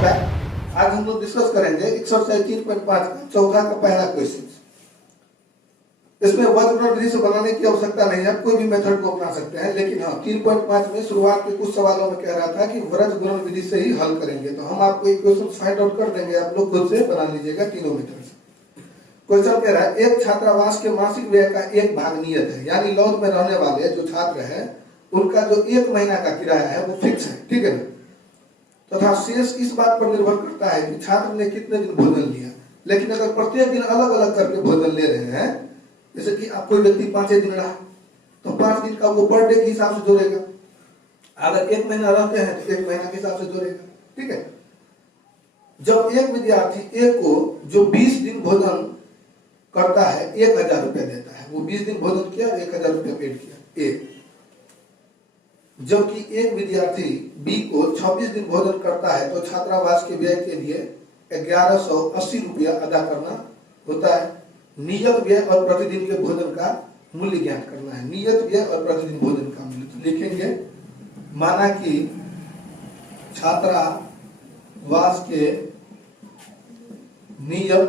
Back. आज हम लोग डिस्कस करेंगे एक्सरसाइज 3.5 का चौथा का पहला क्वेश्चन। इसमें वर्गमूल विधि से बनाने की आवश्यकता नहीं है, कोई भी मेथड को अपना सकते हैं, लेकिन हाँ 3.5 में शुरुआत के कुछ सवालों में कह रहा था कि वर्गमूल विधि से ही हल करेंगे, तो हम आपको एक क्वेश्चन फाइंड आउट कर देंगे, आप लोग खुद से बना लीजिएगा तीनों मेथड से। क्वेश्चन कह रहा है एक छात्रावास के मासिक व्यय का एक भाग नियत है, यानी लॉज में रहने वाले जो छात्र है उनका जो एक महीना का किराया है वो फिक्स है, ठीक है ना, तथा शेष इस बात पर निर्भर करता है कि छात्र ने कितने दिन भोजन लिया। लेकिन अगर प्रत्येक दिन अलग अलग करके भोजन ले रहे हैं, जैसे कि आप कोई व्यक्ति 5 दिन रहा तो 5 दिन का वो पर डे के हिसाब से जोड़ेगा, अगर एक महीना रहते हैं तो एक महीना के हिसाब से जोड़ेगा, ठीक है। जब एक विद्यार्थी एक को जो 20 दिन भोजन करता है 1000 रुपया देता है, वो 20 दिन भोजन किया 1000 रुपया पेड किया एक, जबकि एक विद्यार्थी बी को 26 दिन भोजन करता है तो छात्रावास के व्यय के लिए 1180 रुपया अदा करना होता है। नियत व्यय और प्रतिदिन के भोजन का मूल्य ज्ञात करना है। नियत व्यय और प्रतिदिन भोजन का मूल्य तो लिखेंगे, माना कि छात्रावास के नियत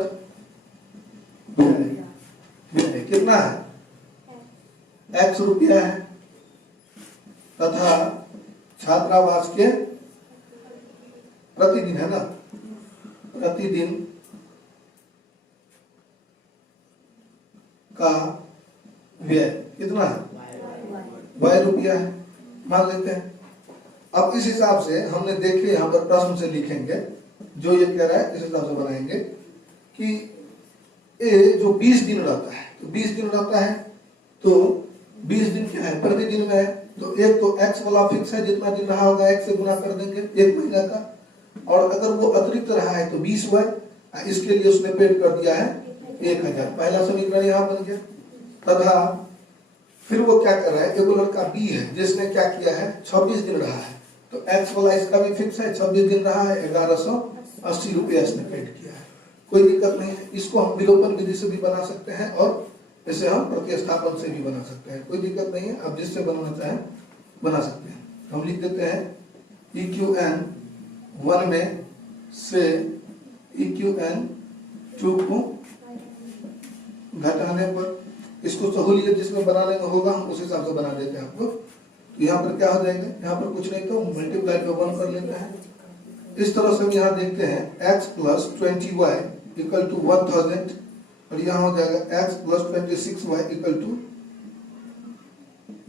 व्यय कितना है, x रुपया है, तथा छात्रावास के प्रतिदिन है ना, प्रतिदिन का व्यय कितना है, y रुपया है, मान लेते हैं। अब इस हिसाब से हमने देखे यहाँ पर प्रश्न से लिखेंगे, जो ये कह रहा है इस हिसाब से बनाएंगे कि ए जो 20 दिन रहता है तो 20 दिन रहता है तो 20 दिन क्या है, प्रतिदिन में है, तो एक तो x वाला फिक्स है, जितना दिन रहा होगा x से गुना कर देंगे एक महीना का, और अगर वो अतिरिक्त रहा है तो 20 हुआ, इसके लिए उसने पेड कर दिया है 1000। पहला समीकरण यहाँ बन गया। तथा फिर वो क्या कर रहा है, एक लड़का बी है जिसने क्या किया है 26 दिन रहा है, तो x वाला इसका भी फिक्स है, 26 दिन रहा है 1180 रुपया इसने पेड किया है, कोई दिक्कत नहीं है। इसको हम विलोपन विधि से भी बना सकते हैं और इसे हम प्रतिस्थापन से भी बना सकते हैं, कोई दिक्कत नहीं है। आप जिससे बनाना चाहें बना सकते हैं। हम लिख देते हैं EQN 1 में से EQN 2 को घटाने पर, इसको सहूलियत जिसमें बनाने में होगा हम उस हिसाब से बना देते हैं आपको। तो यहाँ पर क्या हो जाएगा, यहाँ पर कुछ नहीं तो मल्टीप्लाई पे 1 कर लेते हैं। इस तरह से हम यहाँ देखते हैं x + 20y = 1000, और यहाँ हो जाएगा x + 26y =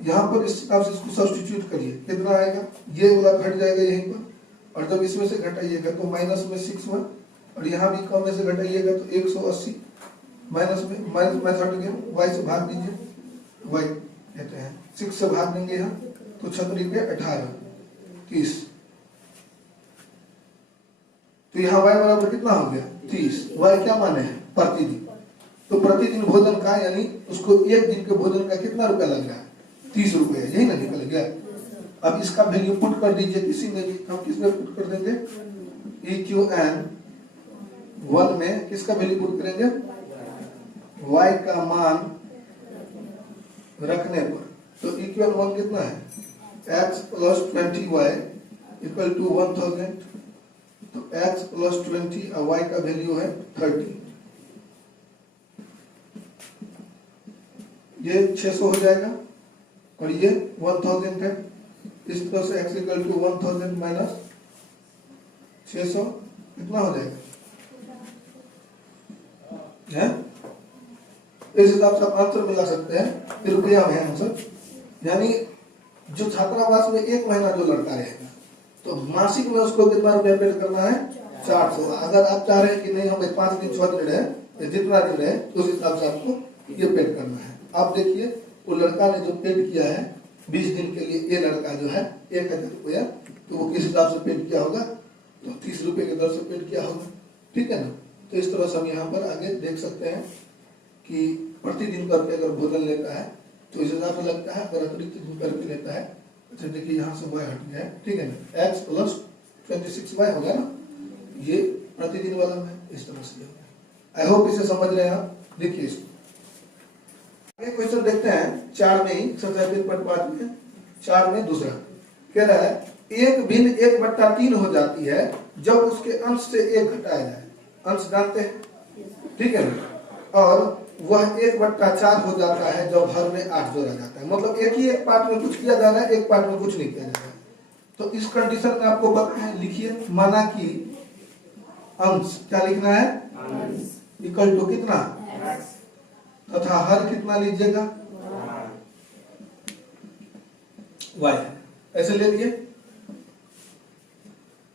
यहाँ पर इस हिसाब से इसको सब्स्टिट्यूट करिए, कितना आएगा, ये वाला घट जाएगा यहीं पर, और जब इसमें से घटाइएगा तो माइनस में 6y, और यहाँ भी कम में से घटाइएगा तो 180, माइनस में माइनस हट गया, y से भाग दीजिए, y कहते हैं 6 से भाग देंगे यहाँ तो 36 पे 18 30, तो यहाँ y बराबर कितना हो गया 30। y क्या माने हैं, प्रतिदिन, तो प्रतिदिन भोजन का यानी उसको एक दिन के भोजन का कितना रुपया लग रहा है 30 रुपया, यही ना निकल गया। अब इसका वैल्यू पुट कर दीजिए किसी में भी, हम किस में पुट कर देंगे, EQN 1 में किसका वैल्यू पुट करेंगे, y का मान रखने पर, तो EQN 1 कितना है, x + 20y = 1000, तो x + 20 और y का वैल्यू है 30, ये 600 हो जाएगा और ये 1000 है। इस तरह से x = 1000 माइनस 600 कितना हो जाएगा है? इस हिसाब से आप आंसर मिला सकते हैं, रुपया में आंसर। यानी जो छात्रावास में एक महीना जो लड़का रहेगा तो मासिक में उसको कितना रुपया पेड करना है 400। अगर आप चाह रहे हैं कि नहीं हम 5 दिन 6 दिन रहे, जितना दिन रहे उस हिसाब से आपको ये पेड करना है। आप देखिए वो लड़का ने जो पेड किया है 20 दिन के लिए, ये लड़का जो है 1000 रुपया, तो वो किस हिसाब से पेड किया होगा, तो 30 रुपये की दर से पेड किया होगा, ठीक है ना। तो इस तरह से हम यहाँ पर आगे देख सकते हैं कि प्रतिदिन करके अगर भोजन लेता है तो इस हिसाब से लगता है, अगर अतिरिक्त दिन करके लेता है, अच्छा देखिए यहाँ से y हट गया है, ठीक है ना, x + 26y हो गया ना, ये प्रतिदिन वाला है, इस तरह से। आई होप इसे समझ रहे हैं आप। देखिए इसको एक क्वेश्चन देखते हैं 4 में ही, एक्सरसाइज 3.5 में 4 में दूसरा कह रहा है एक भिन्न 1/3 हो जाती है जब उसके अंश से 1 घटाया जाए। अंश जानते हैं, ठीक है ना। और वह 1/4 हो जाता है जब हर में 8 जोड़ा जाता है। मतलब एक पार्ट में कुछ किया जा रहा है, एक पार्ट में कुछ नहीं किया जा रहा है। तो इस कंडीशन में आपको पता है, लिखिए, माना कि अंश क्या लिखना है, इक्वल टू कितना, तथा हर कितना लीजिएगा, y। ऐसे ले लिए।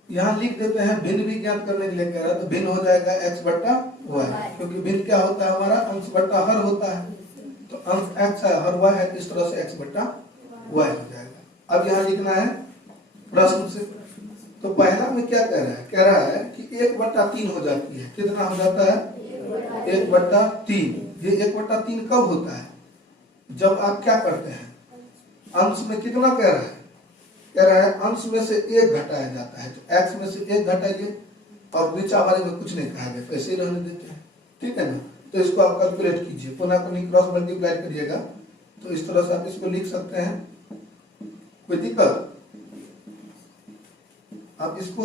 यहां लिख देते हैं भिन्न भी ज्ञात करने के लिए कह रहा है, तो भिन्न हो जाएगा x/y, क्योंकि भिन्न क्या होता है हमारा, अंश बट्टा हर होता है। तो अंश x है, हर y है, इस तरह से x/y हो जाएगा। अब यहां लिखना है प्रश्न से। तो पहला में क्या कह रहा है, कह रहा है कि 1/3 हो जाती है। कितना हो जाता है, 1/3। ये 1/3 कब होता है, जब आप क्या करते हैं, अंश में कितना कह रहा है, कह रहा है अंश में से 1 घटाया जाता है। तो x में से 1 घटाइए और नीचा वाले में कुछ नहीं कहा गया, तो ऐसे ही रहने देते हैं, ठीक है ना। तो इसको आप कैलकुलेट कीजिए, पुनः क्रॉस मल्टीप्लाई करिएगा, तो इस तरह से आप इसको लिख सकते हैं। कोई दिक्कत, आप इसको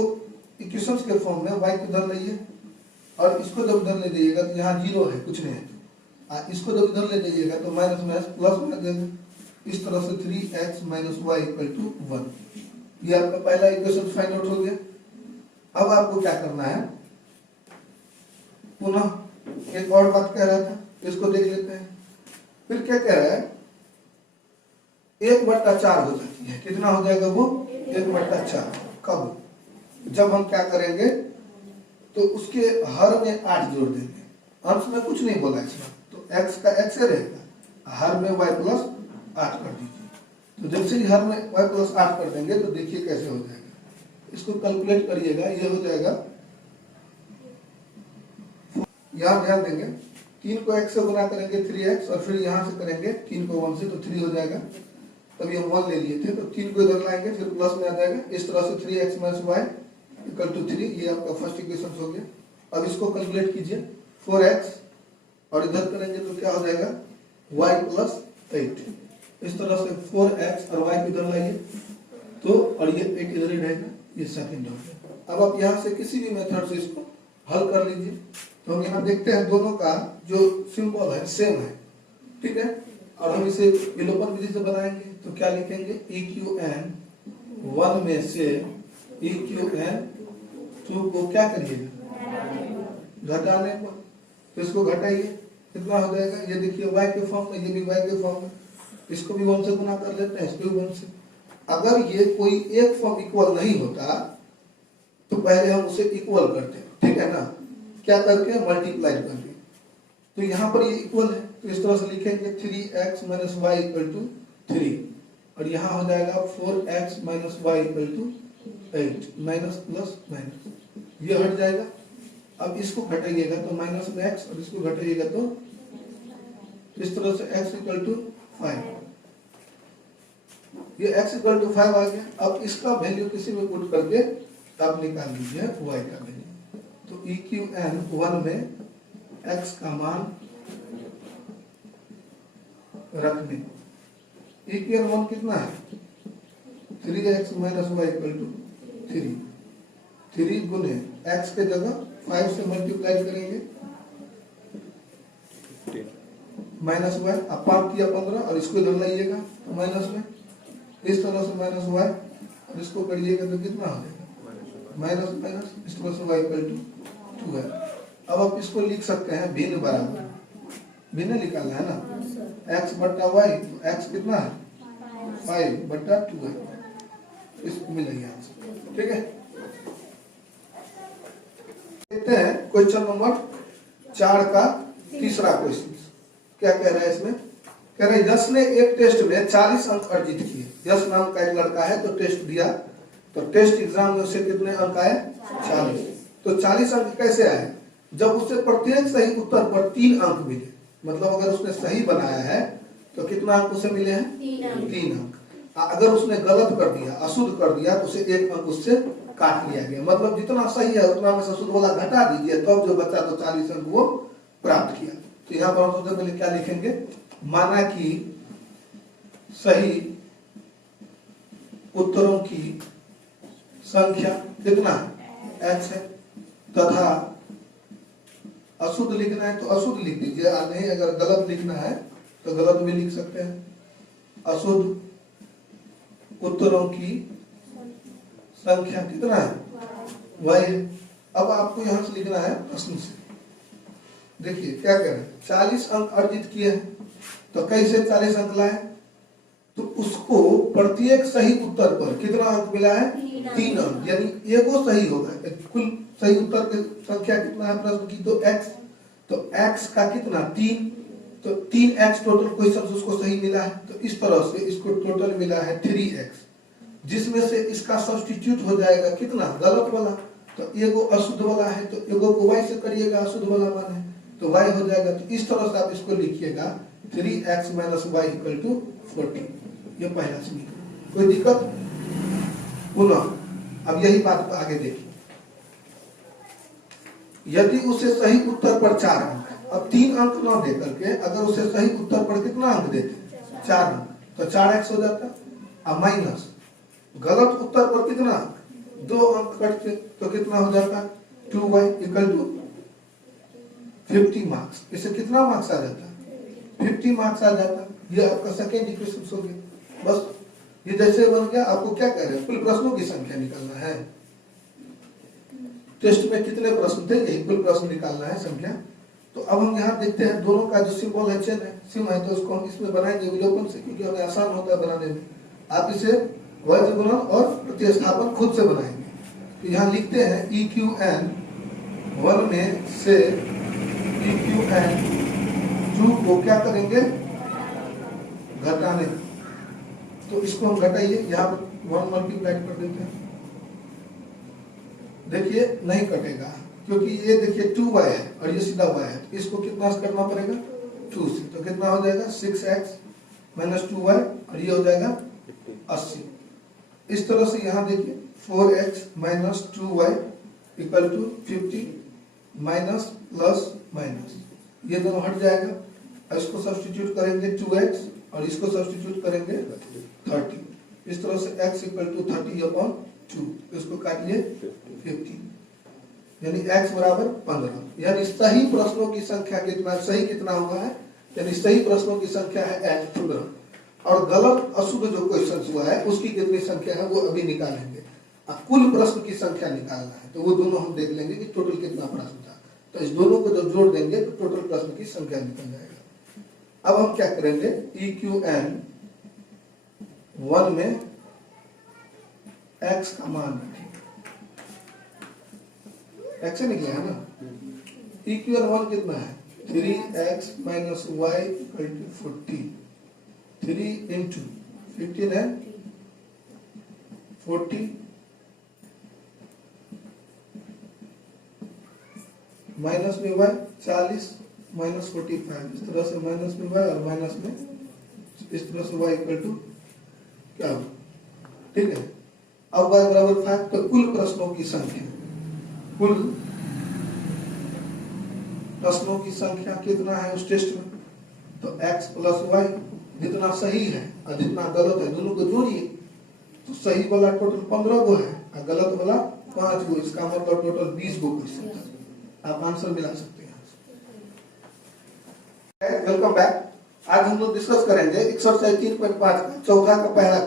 इक्वेशंस के फॉर्म में y को इधर लाइए और इसको जब इधर ले जाइएगा तो यहाँ 0 है, कुछ नहीं है। इसको जब इधर ले जाइएगा तो माइनस माइनस प्लस बना देंगे। इस तरह से 3x - y = 1। ये आपका पहला इक्वेशन फाइंड आउट हो गया। अब आपको क्या करना है, पुनः एक और बात कह रहा था, इसको देख लेते हैं। फिर क्या कह रहा है, 1/4 हो जाती है। कितना हो जाएगा वो, 1/4। कब, जब हम क्या करेंगे, तो उसके हर में 8 जोड़ देंगे। अंश में कुछ नहीं बोला इसमें, तो x का x रहेगा, हर में y + 8 कर दीजिए। तो जैसे ही हर में y + 8 कर देंगे तो देखिए कैसे हो जाएगा। इसको कैलकुलेट करिएगा, ये हो जाएगा, यहाँ ध्यान देंगे, 3 को x से गुना करेंगे 3x, और फिर यहाँ से करेंगे 3 को 1 से, तो 3 हो जाएगा। तभी हम 1 ले लिए थे, तो 3 को इधर लाएंगे, फिर प्लस में आ जाएगा। इस तरह से 3x - y = 3। ये आपका फर्स्ट इक्वेशन हो गया। अब इसको कैलकुलेट कीजिए, 4x, और इधर करेंगे तो क्या हो जाएगा, y + 8। इस तरह से 4x और y को इधर लाइए, तो और ये 8 इधर ही रहेगा, ये सेकंड हो गया। अब आप यहाँ से किसी भी मेथड से इसको हल कर लीजिए। तो हम यहाँ देखते हैं दोनों का जो सिंबल है सेम है, ठीक है। और हम इसे विलोपन विधि से बनाएंगे, तो क्या लिखेंगे, EQN 1 में से EQN 2 को क्या करिएगा, घटाने पर। तो इसको घटाइए, कितना हो जाएगा, ये देखिए y के फॉर्म में, ये भी y के फॉर्म में। इसको भी 1 से गुना कर लेते हैं, इसको भी 1 से। अगर ये कोई एक फॉर्म इक्वल नहीं होता तो पहले हम उसे इक्वल करते हैं, ठीक है ना, क्या करके, मल्टीप्लाई करके। तो यहाँ पर ये इक्वल है, तो इस तरह से लिखेंगे 3x - y = 3, और यहाँ हो जाएगा 4x - y = 8, minus plus minus, ये हट जाएगा। अब इसको घटाइएगा तो माइनस में x, और इसको घटाइएगा तो इस तरह से x = 5। ये x = 5 आ गया। अब इसका वैल्यू किसी में पुट करके आप निकाल लीजिए y का वैल्यू। तो EQN 1 में x का मान रखने, EQN 1 कितना है, 3x - y = 3। 3 गुने x के जगह 5 से मल्टीप्लाई करेंगे, माइनस y, अब 5 किया 15, और इसको इधर लाइएगा तो माइनस में, इस तरह से माइनस y, और इसको करिएगा तो कितना हो जाएगा, माइनस माइनस, इस तरह से y = 2 है। अब आप इसको लिख सकते हैं भिन्न बराबर, भिन्न निकालना है ना, x/y, x कितना है, 5/2 है। इसको मिलेगा आंसर, ठीक है। देखते हैं क्वेश्चन नंबर 4 का तीसरा क्वेश्चन। क्या कह रहा है इसमें, कह रहे यश ने एक टेस्ट में 40 अंक अर्जित किए। यश नाम का एक लड़का है, तो टेस्ट दिया, तो टेस्ट एग्जाम में उसे कितने अंक आए, 40। तो 40 अंक कैसे आए, जब उससे प्रत्येक सही उत्तर पर 3 अंक मिले। मतलब अगर उसने सही बनाया है तो कितना अंक उसे मिले हैं, 3 अंक। अगर उसने गलत कर दिया, अशुद्ध कर दिया, तो उसे 1 अंक उससे काट लिया गया। मतलब जितना सही है उतना में से शुद्ध वाला घटा दीजिए, तब तो जो बचा तो 40 अंक वो प्राप्त किया। तो यहाँ पर हम सबसे पहले क्या लिखेंगे, माना कि सही उत्तरों की संख्या कितना है x है, तथा अशुद्ध लिखना है तो अशुद्ध लिख दीजिए, नहीं अगर गलत लिखना है तो गलत भी लिख सकते हैं। अशुद्ध उत्तरों की संख्या कितना है y है। अब आपको यहां से लिखना है प्रश्न से, देखिए क्या कह रहे हैं, 40 अंक अर्जित किए हैं, तो कैसे 40 अंक लाए, तो उसको प्रत्येक सही उत्तर पर कितना अंक मिला है 3 अंक, यानी एगो सही होगा। कुल सही उत्तर की संख्या कितना है प्रश्न की, तो x का कितना 3, तो 3x टोटल क्वेश्चन उसको सही मिला है, तो इस तरह से इसको टोटल मिला है 3x, जिसमें से इसका सब्स्टिट्यूट हो जाएगा कितना गलत वाला, तो एगो अशुद्ध वाला है तो एगो को y से करिएगा, अशुद्ध वाला मान है तो y हो जाएगा। तो इस तरह से आप इसको लिखिएगा 3x - y = 40, ये पहला समीकरण। कोई दिक्कत? पुनः अब यही बात को आगे देखिए, यदि उसे सही उत्तर पर 4 अंक, अब 3 अंक ना दे करके अगर उसे सही उत्तर पर कितना अंक देते 4 अंक, तो 4x हो जाता, अब माइनस गलत उत्तर पर कितना 2 अंक कटते तो कितना हो जाता 2y = 50 मार्क्स। इसे कितना मार्क्स आ जाता 50 मार्क्स आ जाता। ये आपका सेकेंड इक्वेशन हो गया। बस ये जैसे बन गया, आपको क्या कह रहे हैं, कुल प्रश्नों की संख्या निकालना है। टेस्ट में कितने प्रश्न थे, यही कुल प्रश्न निकालना है संख्या। तो अब हम यहाँ देखते हैं दोनों का जो सिंबल है चेन है, सिम है, तो उसको हम इसमें बनाएंगे विलोपन से, क्योंकि हमें आसान होता है बनाने में। आप इसे वज्र गुणन और प्रतिस्थापन खुद से बनाएंगे। तो यहाँ लिखते हैं EQN 1 में से EQN 2 को क्या करेंगे घटाने, तो इसको हम घटाइए, यहाँ पर 1 मल्टीप्लाई कर देते हैं। देखिए नहीं कटेगा, क्योंकि ये देखिए 2y है और ये सीधा y है, तो इसको कितना से करना पड़ेगा 2 से, तो कितना हो जाएगा 6x - 2y और ये हो जाएगा 80। इस तरह से यहाँ देखिए 4x - 2y = 50 minus plus minus, ये दोनों हट जाएगा। इसको सब्स्टिट्यूट करेंगे 2x और इसको सब्स्टिट्यूट करेंगे 30। इस तरह से x = 30/2, इसको काटिए 50, यानी x बराबर 15। यानी सही प्रश्नों की संख्या कितना, सही कितना हुआ है, यानी सही प्रश्नों की संख्या है x 15, और गलत अशुद्ध जो क्वेश्चन हुआ है उसकी कितनी संख्या है वो अभी निकालेंगे। अब कुल प्रश्न की संख्या निकालना है, तो वो दोनों हम देख लेंगे कि टोटल कितना प्रश्न था, तो इस दोनों को जब जोड़ देंगे तो टोटल प्रश्न की संख्या निकल जाएगा। अब हम क्या करेंगे, EQN 1 में x का मान रखेंगे, x से निकला है ना। EQN 1 कितना है 3x - y = 40, 3 × 15 है 40 माइनस में y 40 - 45, इस तरह से माइनस में y और माइनस में इस तरह से y = क्या हो, ठीक है। अब y बराबर 5, तो कुल प्रश्नों की संख्या, कुल प्रश्नों की संख्या कितना है उस टेस्ट में, तो x + y, जितना सही है और जितना गलत है दोनों को जोड़िए, तो सही वाला टोटल 15 गो है और गलत वाला 5 गो, इसका मतलब टोटल 20 गो क्वेश्चन है। आप आंसर मिला सकते हैं। Welcome back. आज हम लोग डिस्कस करेंगे एक्सरसाइज 3.5 का चौथा का पहला